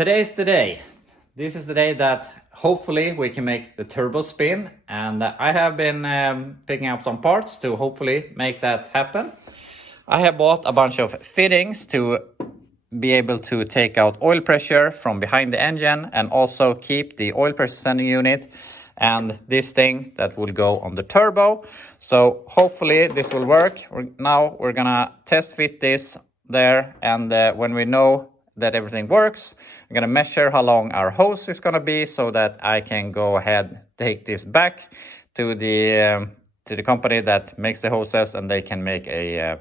Today's the day. This is the day that hopefully we can make the turbo spin, and I have been picking up some parts to hopefully make that happen. I have bought a bunch of fittings to be able to take out oil pressure from behind the engine and also keep the oil pressure sending unit and this thing that will go on the turbo. So hopefully this will work. Now we're gonna test fit this there, and when we know that everything works, I'm gonna measure how long our hose is gonna be so that I can go ahead, take this back to the company that makes the hoses, and they can make a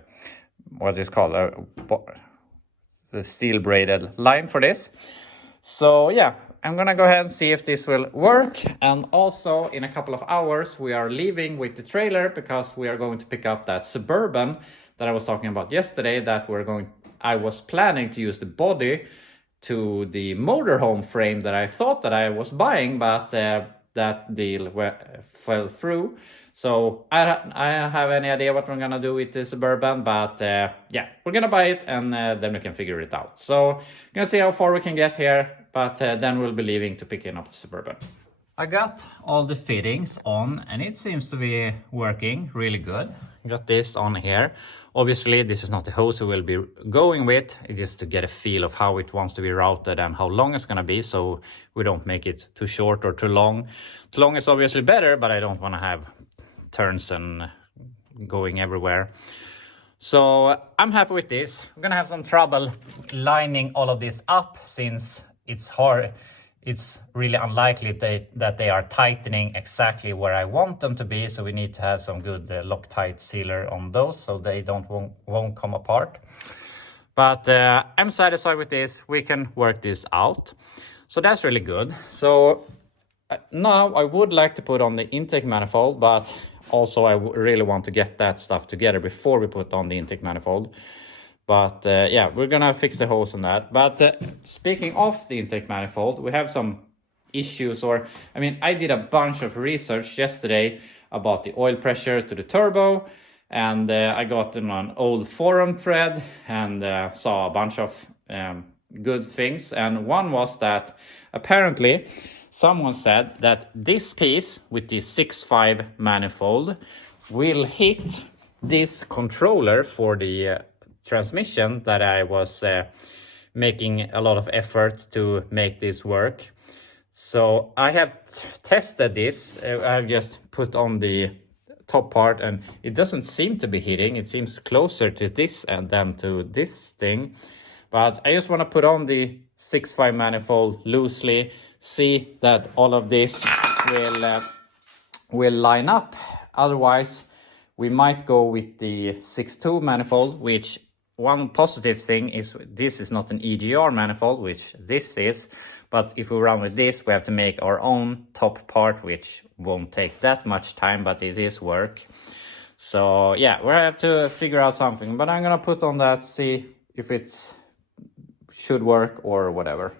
what is called the steel braided line for this. So yeah, I'm gonna go ahead and see if this will work. And also in a couple of hours we are leaving with the trailer because we are going to pick up that Suburban that I was talking about yesterday, that I was planning to use the body to the motorhome frame that I thought that I was buying, but that deal fell through. So I don't have any idea what we're gonna do with the Suburban, but yeah, we're gonna buy it and then we can figure it out. So I'm gonna see how far we can get here, but then we'll be leaving to pick up the Suburban. I got all the fittings on and it seems to be working really good. Got this on here. Obviously this is not the hose we will be going with. It's just to get a feel of how it wants to be routed and how long it's gonna be, so we don't make it too short or too long. Too long is obviously better, but I don't want to have turns and going everywhere. So I'm happy with this. I'm gonna have some trouble lining all of this up since it's hard. It's really unlikely that they are tightening exactly where I want them to be, so we need to have some good Loctite sealer on those so they won't come apart. But I'm satisfied with this. We can work this out, so that's really good. So now I would like to put on the intake manifold, but also I really want to get that stuff together before we put on the intake manifold. But yeah, we're gonna fix the hose on that. But speaking of the intake manifold, we have some issues, I did a bunch of research yesterday about the oil pressure to the turbo, and I got on an old forum thread and saw a bunch of good things. And one was that apparently someone said that this piece with the 6.5 manifold will hit this controller for the transmission that I was making a lot of effort to make this work. So I have tested this. I've just put on the top part and it doesn't seem to be hitting. It seems closer to this than to this thing. But I just want to put on the 6.5 manifold loosely, see that all of this will line up. Otherwise we might go with the 6.2 manifold, which one positive thing is this is not an EGR manifold, which this is, but if we run with this, we have to make our own top part, which won't take that much time, but it is work. So yeah, we have to figure out something, but I'm gonna put on that, see if it should work or whatever.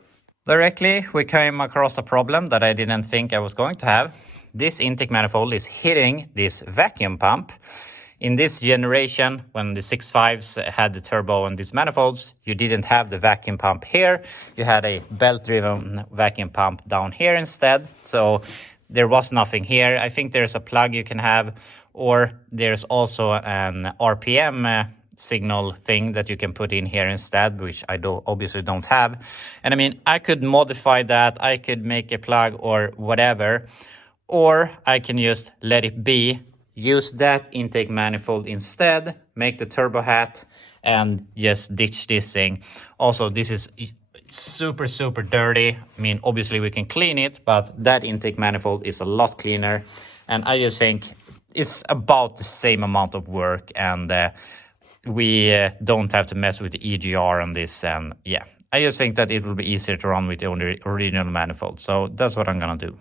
Directly, we came across a problem that I didn't think I was going to have. This intake manifold is hitting this vacuum pump. In this generation, when the 6.5s had the turbo and these manifolds, you didn't have the vacuum pump here. You had a belt-driven vacuum pump down here instead. So there was nothing here. I think there's a plug you can have, or there's also an RPM signal thing that you can put in here instead, which I obviously don't have. And I could modify that. I could make a plug or whatever, or I can just let it be. Use that intake manifold instead, make the turbo hat, and just ditch this thing. Also, this is super dirty. Obviously we can clean it, but that intake manifold is a lot cleaner. And I just think it's about the same amount of work, and we don't have to mess with the EGR on this. And yeah, I just think that it will be easier to run with the original manifold. So that's what I'm gonna do.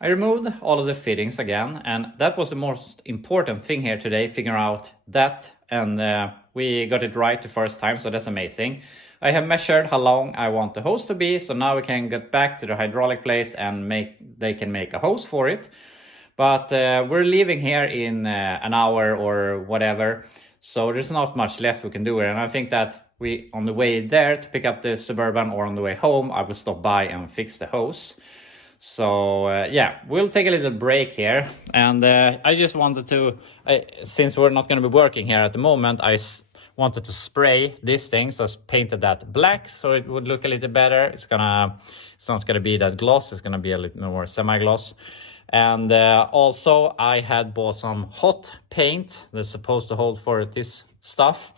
I removed all of the fittings again, and that was the most important thing here today, figuring out that, and we got it right the first time, so that's amazing. I have measured how long I want the hose to be, so now we can get back to the hydraulic place and they can make a hose for it. But we're leaving here in an hour or whatever, so there's not much left we can do here, and I think that on the way there to pick up the Suburban or on the way home, I will stop by and fix the hose. So yeah, we'll take a little break here, and I just wanted to, since we're not going to be working here at the moment, I wanted to spray this thing, so I painted that black so it would look a little better. It's not gonna be that gloss, it's gonna be a little more semi-gloss. And also I had bought some hot paint that's supposed to hold for this stuff.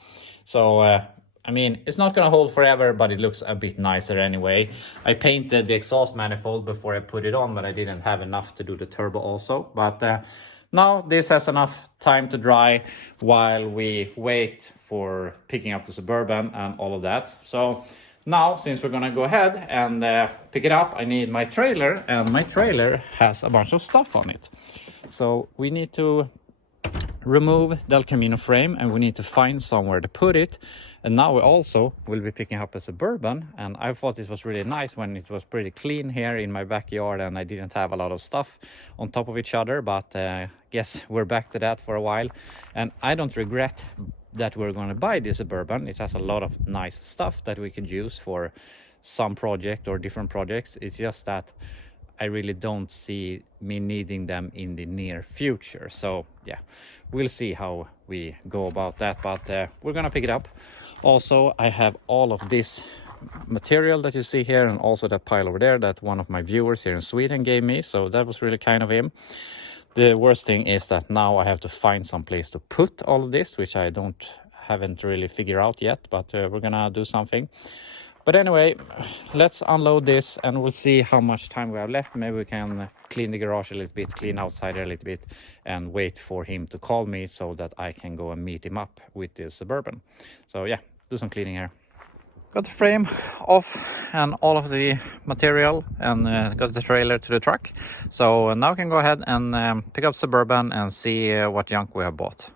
So I mean, it's not gonna hold forever, but it looks a bit nicer anyway. I painted the exhaust manifold before I put it on, but I didn't have enough to do the turbo also. But now this has enough time to dry while we wait for picking up the Suburban and all of that. So now, since we're gonna go ahead and pick it up, I need my trailer, and my trailer has a bunch of stuff on it. So we need to remove the aluminum frame, and we need to find somewhere to put it. And now we also will be picking up a Suburban, and I thought this was really nice when it was pretty clean here in my backyard and I didn't have a lot of stuff on top of each other. But guess we're back to that for a while, and I don't regret that we're going to buy this Suburban. It has a lot of nice stuff that we could use for some project or different projects. It's just that I really don't see me needing them in the near future. So yeah, we'll see how we go about that, but we're gonna pick it up. Also, I have all of this material that you see here, and also that pile over there that one of my viewers here in Sweden gave me, so that was really kind of him. The worst thing is that now I have to find some place to put all of this, which I haven't really figured out yet, but we're gonna do something. But anyway, let's unload this and we'll see how much time we have left. Maybe we can clean the garage a little bit, clean outside a little bit, and wait for him to call me so that I can go and meet him up with the Suburban. So yeah, do some cleaning here. Got the frame off and all of the material, and got the trailer to the truck. So now I can go ahead and pick up Suburban and see what junk we have bought.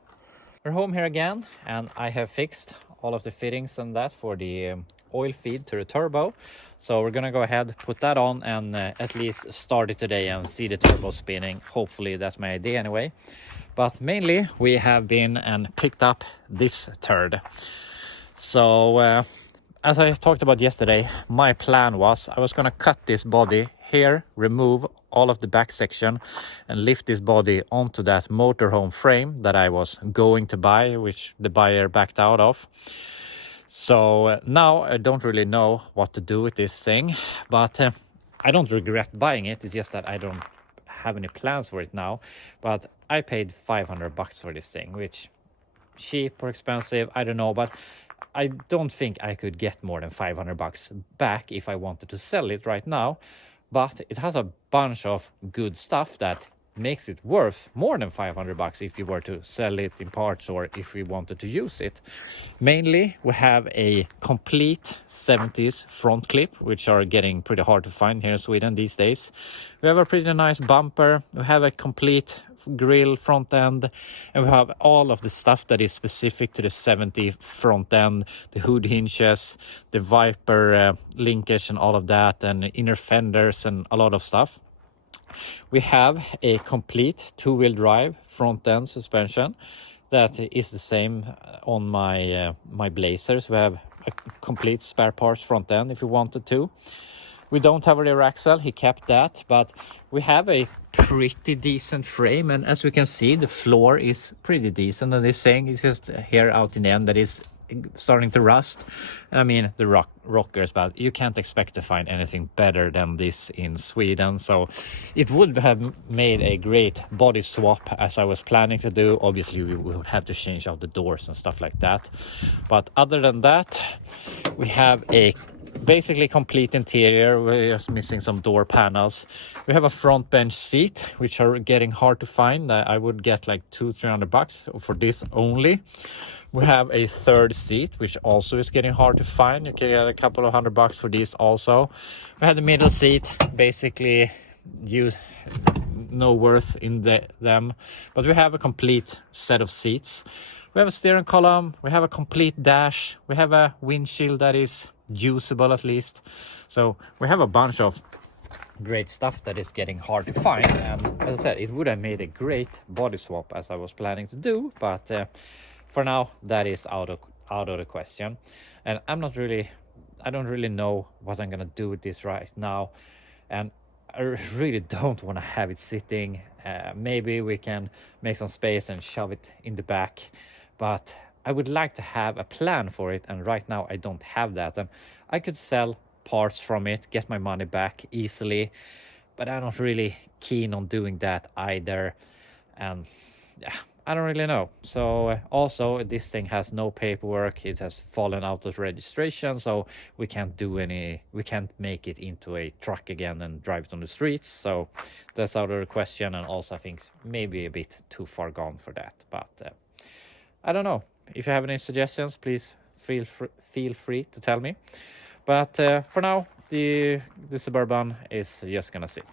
We're home here again, and I have fixed all of the fittings and that for the oil feed to the turbo. So we're gonna go ahead, put that on, and at least start it today and see the turbo spinning. Hopefully that's my idea anyway. But mainly we have been and picked up this turd. So as I talked about yesterday, my plan was I was gonna cut this body here, remove all of the back section, and lift this body onto that motorhome frame that I was going to buy, which the buyer backed out of. So now I don't really know what to do with this thing, but I don't regret buying it. It's just that I don't have any plans for it now. But I paid $500 for this thing, which cheap or expensive, I don't know, but I don't think I could get more than $500 back if I wanted to sell it right now. But it has a bunch of good stuff that makes it worth more than $500 if you were to sell it in parts or if we wanted to use it. Mainly, we have a complete 70s front clip, which are getting pretty hard to find here in Sweden these days. We have a pretty nice bumper. We have a complete grill front end, and we have all of the stuff that is specific to the 70 front end, the hood hinges, the Viper linkage and all of that, and inner fenders and a lot of stuff. We have a complete two-wheel drive front end suspension that is the same on my Blazers. We have a complete spare parts front end if you wanted to. We don't have a rear axle, he kept that, but we have a pretty decent frame, and as we can see, the floor is pretty decent, and this thing is just here out in the end that is starting to rust. I mean, the rockers, but you can't expect to find anything better than this in Sweden. So it would have made a great body swap, as I was planning to do. Obviously we would have to change out the doors and stuff like that, but other than that, we have a basically complete interior. We're just missing some door panels. We have a front bench seat, which are getting hard to find. I would get like $200-300 for this only. We have a third seat, which also is getting hard to find. You can get a couple of $100 for this also. We have the middle seat, basically no worth in them, but we have a complete set of seats. We have a steering column, we have a complete dash, we have a windshield that is usable at least. So we have a bunch of great stuff that is getting hard to find, and as I said, it would have made a great body swap as I was planning to do, but for now that is out out of the question. And I don't really know what I'm gonna do with this right now. And I really don't want to have it sitting. Maybe we can make some space and shove it in the back, but I would like to have a plan for it, and right now I don't have that. And I could sell parts from it, get my money back easily, but I'm not really keen on doing that either. And yeah, I don't really know. So also this thing has no paperwork. It has fallen out of registration, so we can't make it into a truck again and drive it on the streets. So that's out of the question, and also I think maybe a bit too far gone for that. But I don't know. If you have any suggestions, please feel free to tell me. But for now, the Suburban is just gonna sit.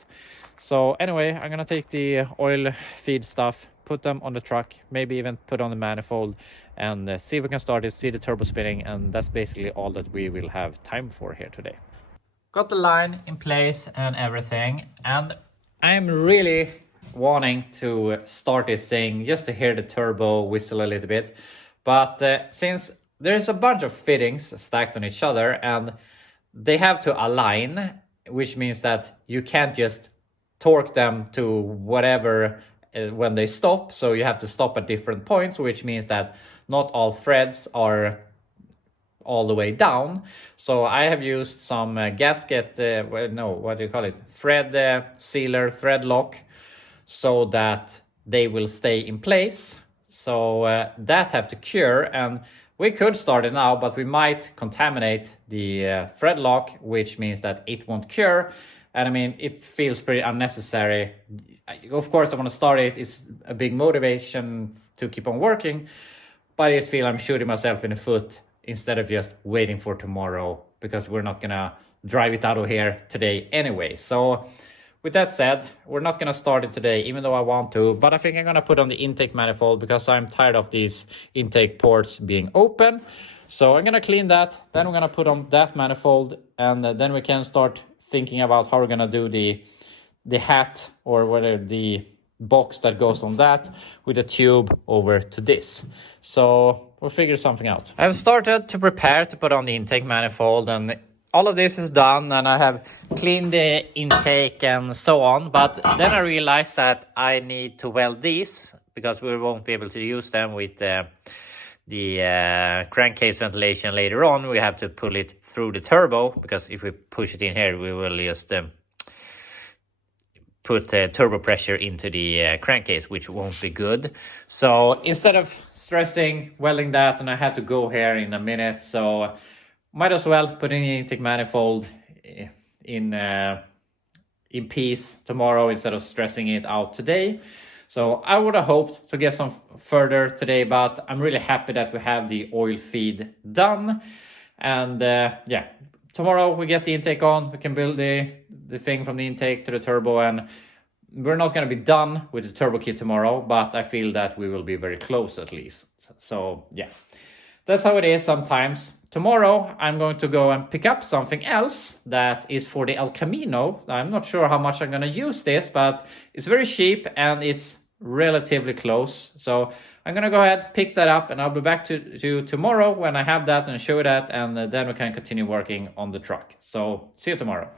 So anyway, I'm gonna take the oil feed stuff, put them on the truck, maybe even put on the manifold, and see if we can start it, see the turbo spinning, and that's basically all that we will have time for here today. Got the line in place and everything, and I'm really wanting to start this thing just to hear the turbo whistle a little bit. But since there's a bunch of fittings stacked on each other and they have to align, which means that you can't just torque them to whatever when they stop. So you have to stop at different points, which means that not all threads are all the way down. So I have used some gasket, thread sealer, thread lock, so that they will stay in place. So that have to cure, and we could start it now, but we might contaminate the thread lock, which means that it won't cure. And I mean, it feels pretty unnecessary. Of course, I want to start it. It's a big motivation to keep on working, but I just feel I'm shooting myself in the foot instead of just waiting for tomorrow, because we're not gonna drive it out of here today anyway. So with that said, we're not gonna start it today, even though I want to, but I think I'm gonna put on the intake manifold because I'm tired of these intake ports being open. So I'm gonna clean that, then we're gonna put on that manifold, and then we can start thinking about how we're gonna do the hat, or whether the box that goes on that with a tube over to this. So we'll figure something out. I've started to prepare to put on the intake manifold, and all of this is done, and I have cleaned the intake and so on. But then I realized that I need to weld these, because we won't be able to use them with the crankcase ventilation later on. We have to pull it through the turbo, because if we push it in here, we will just put turbo pressure into the crankcase, which won't be good. So instead of stressing welding that, and I had to go here in a minute, so might as well put in the intake manifold in peace tomorrow instead of stressing it out today. So I would have hoped to get some further today, but I'm really happy that we have the oil feed done. And yeah, tomorrow we get the intake on, we can build the thing from the intake to the turbo, and we're not going to be done with the turbo kit tomorrow, but I feel that we will be very close at least. So yeah, that's how it is sometimes. Tomorrow I'm going to go and pick up something else that is for the El Camino. I'm not sure how much I'm going to use this, but it's very cheap and it's relatively close. So I'm going to go ahead, pick that up, and I'll be back to you tomorrow when I have that and show you that, and then we can continue working on the truck. So see you tomorrow.